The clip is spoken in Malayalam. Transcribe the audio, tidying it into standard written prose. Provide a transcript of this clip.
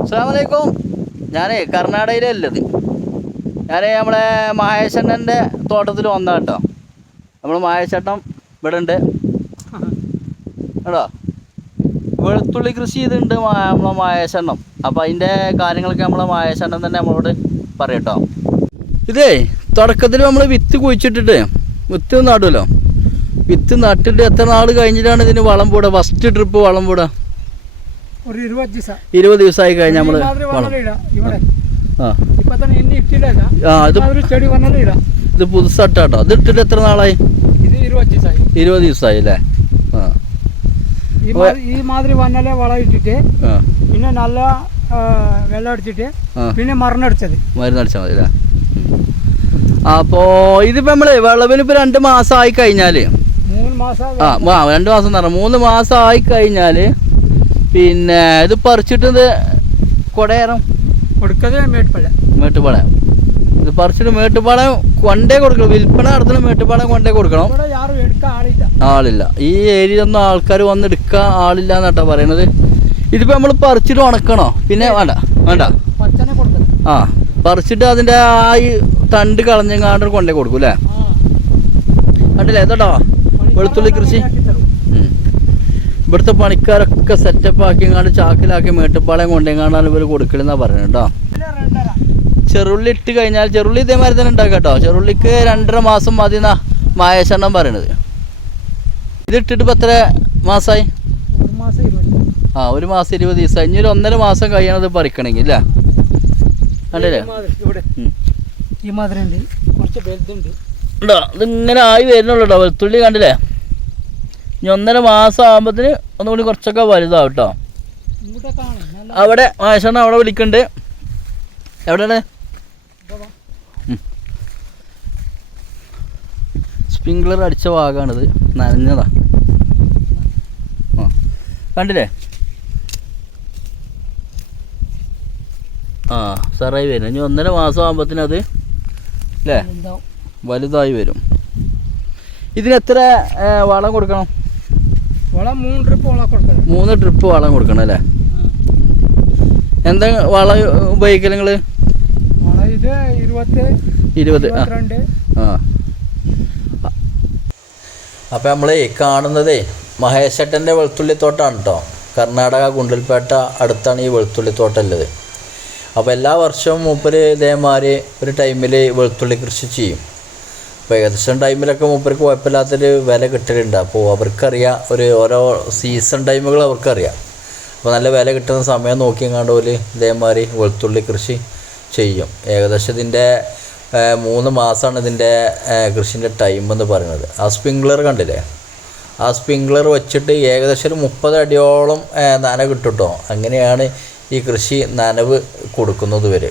അസ്സലാമലൈക്കും. ഞാൻ കർണാടകയിലല്ലത്. നമ്മളെ മഹേശണ്ണൻ്റെ തോട്ടത്തിൽ വന്ന കേട്ടോ. നമ്മൾ മഹേശേട്ടൻ ഇവിടെ ഉണ്ട് കേട്ടോ. വെളുത്തുള്ളി കൃഷി ചെയ്തിട്ടുണ്ട് നമ്മളെ മഹേശണ്ണം. അപ്പോൾ അതിൻ്റെ കാര്യങ്ങളൊക്കെ നമ്മളെ മഹേശണ്ണൻ തന്നെ നമ്മളോട് പറയട്ടോ. ഇതേ തുടക്കത്തിൽ നമ്മൾ വിത്ത് കുഴിച്ചിട്ടിട്ട് വിത്ത് നടുമല്ലോ. വിത്ത് നട്ടിട്ട് എത്ര നാൾ കഴിഞ്ഞിട്ടാണ് ഇതിന് വളം പൂടുക? ഫസ്റ്റ് ട്രിപ്പ് വളം പൂടുക 20 ദിവസമായി കഴിഞ്ഞാൽ നമ്മൾ ഇത് പുതുസാട്ടോ. ഇത് ഇട്ടിട്ട് എത്ര നാളായി? 20 ദിവസമായി അല്ലേ? ഈ മാതിരി വന്നല്ലേ വളം ഇട്ടിട്ട് പിന്നെ നല്ല വെള്ളം അടിച്ചിട്ട് പിന്നെ മരുന്നടിച്ചാൽ മതി അല്ലേ? അപ്പോൾ ഇതിപ്പോൾ നമ്മൾ വിളവിന് ഇപ്പോൾ 2 മാസം ആയി കഴിഞ്ഞാൽ 3 മാസം 2 മാസം എന്ന് പറഞ്ഞാൽ 3 മാസം ആയി കഴിഞ്ഞാൽ പിന്നെ ഇത് പറിച്ചിട്ട് ഇത് കൊടയേറും കൊടുക്കുന്നത് മേട്ടുപാളയം. ഇത് പറിച്ചിട്ട് മേട്ടുപാളയം കൊണ്ടേ കൊടുക്കണം. വിൽപ്പന നടത്തുന്ന മേട്ടുപാളയം കൊണ്ടേ കൊടുക്കണം. ആളില്ല ഈ ഏരിയയിലൊന്നും ആൾക്കാർ വന്ന് എടുക്കാൻ ആളില്ല എന്നാട്ടാ പറയണത്. ഇതിപ്പോൾ നമ്മൾ പറിച്ചിട്ട് ഉണക്കണോ? പിന്നെ വേണ്ട പറിച്ചിട്ട് അതിൻ്റെ ആ ഈ തണ്ട് കളഞ്ഞെങ്ങാണ്ട് കൊണ്ടേ കൊടുക്കും അല്ലേ? കണ്ടില്ലേ ഇതോ വെളുത്തുള്ളി കൃഷി. ഇവിടുത്തെ പണിക്കാരൊക്കെ സെറ്റപ്പ് ആക്കിങ്ങാണ്ട് ചാക്കിലാക്കി മേട്ടുപ്പാളയം കൊണ്ടെങ്ങാണ്ടാണ് ഇവർ കൊടുക്കലെന്നാണ് പറയുന്നത് കേട്ടോ. ചെറുള്ളി ഇട്ട് കഴിഞ്ഞാൽ ചെറുള്ളി ഇതേമാതിരി തന്നെ ഉണ്ടാക്കാം കേട്ടോ. ചെറുള്ളിക്ക് 2.5 മാസം മതി എന്നാ മഹേശണ്ണം പറയണത്. ഇതിട്ടിട്ട് ഇപ്പം എത്ര മാസമായി? 1 മാസം 20 ദിവസമായി. ഇനി 1.5 മാസം കഴിയണത് പറിക്കണമെങ്കിൽ അല്ലേ? കണ്ടില്ലേ ഉണ്ടോ? ഇതിങ്ങനെ ആയി വരുന്നുള്ളൂ കേട്ടോ വെളുത്തുള്ളി. കണ്ടില്ലേ? ഇനി 1.5 മാസം ആകുമ്പോഴത്തേന് ഒന്നുകൂടി കുറച്ചൊക്കെ വലുതാവും കേട്ടോ. അവിടെ മഹേശണ്ണ അവിടെ വിളിക്കുന്നുണ്ട്. എവിടെയാണ്? സ്പ്രിങ്ക്ലർ അടിച്ച ഭാഗമാണിത്. നനഞ്ഞതാ. കണ്ടില്ലേ? സാറായി വരും. ഇനി 1.5 മാസം ആകുമ്പോഴത്തേന് അത് അല്ലേ വലുതായി വരും. ഇതിന് എത്ര വളം കൊടുക്കണം? വളം 3 ട്രിപ്പ് വളം കൊടുക്കണം. 3 ട്രിപ്പ് വളം കൊടുക്കണം അല്ലേ? എന്താ വളം ഉപയോഗിക്കൽ നിങ്ങൾ? ഇത് 20 അപ്പോൾ നമ്മൾ കാണുന്നതേ മഹേശേട്ടൻ്റെ വെളുത്തുള്ളി തോട്ടമാണ് കേട്ടോ. കർണാടക ഗുണ്ടൽപേട്ട അടുത്താണ് ഈ വെളുത്തുള്ളി തോട്ടം ഉള്ളത്. അപ്പോൾ എല്ലാ വർഷവും മൂപ്പര് ഇതേമാതിരി ഒരു ടൈമിൽ വെളുത്തുള്ളി കൃഷി ചെയ്യും. അപ്പോൾ ഏകദേശം ടൈമിലൊക്കെ മൂപ്പർക്ക് കുഴപ്പമില്ലാത്തൊരു വില കിട്ടലുണ്ട്. അപ്പോൾ അവർക്കറിയാം ഓരോ സീസൺ ടൈമുകൾ അവർക്കറിയാം. അപ്പോൾ നല്ല വില കിട്ടുന്ന സമയം നോക്കിയെങ്ങാണ്ട് പോലെ ഇതേമാതിരി വെളുത്തുള്ളി കൃഷി ചെയ്യും. ഏകദേശം ഇതിൻ്റെ 3 മാസമാണ് ഇതിൻ്റെ കൃഷിൻ്റെ ടൈം എന്ന് പറയുന്നത്. ആ സ്പ്രിങ്ക്ലർ കണ്ടില്ലേ? ആ സ്പ്രിങ്ക്ലർ വെച്ചിട്ട് ഏകദേശം ഒരു 30 അടിയോളം നന കിട്ടും കേട്ടോ. അങ്ങനെയാണ് ഈ കൃഷി നനവ് കൊടുക്കുന്നത് വരെ.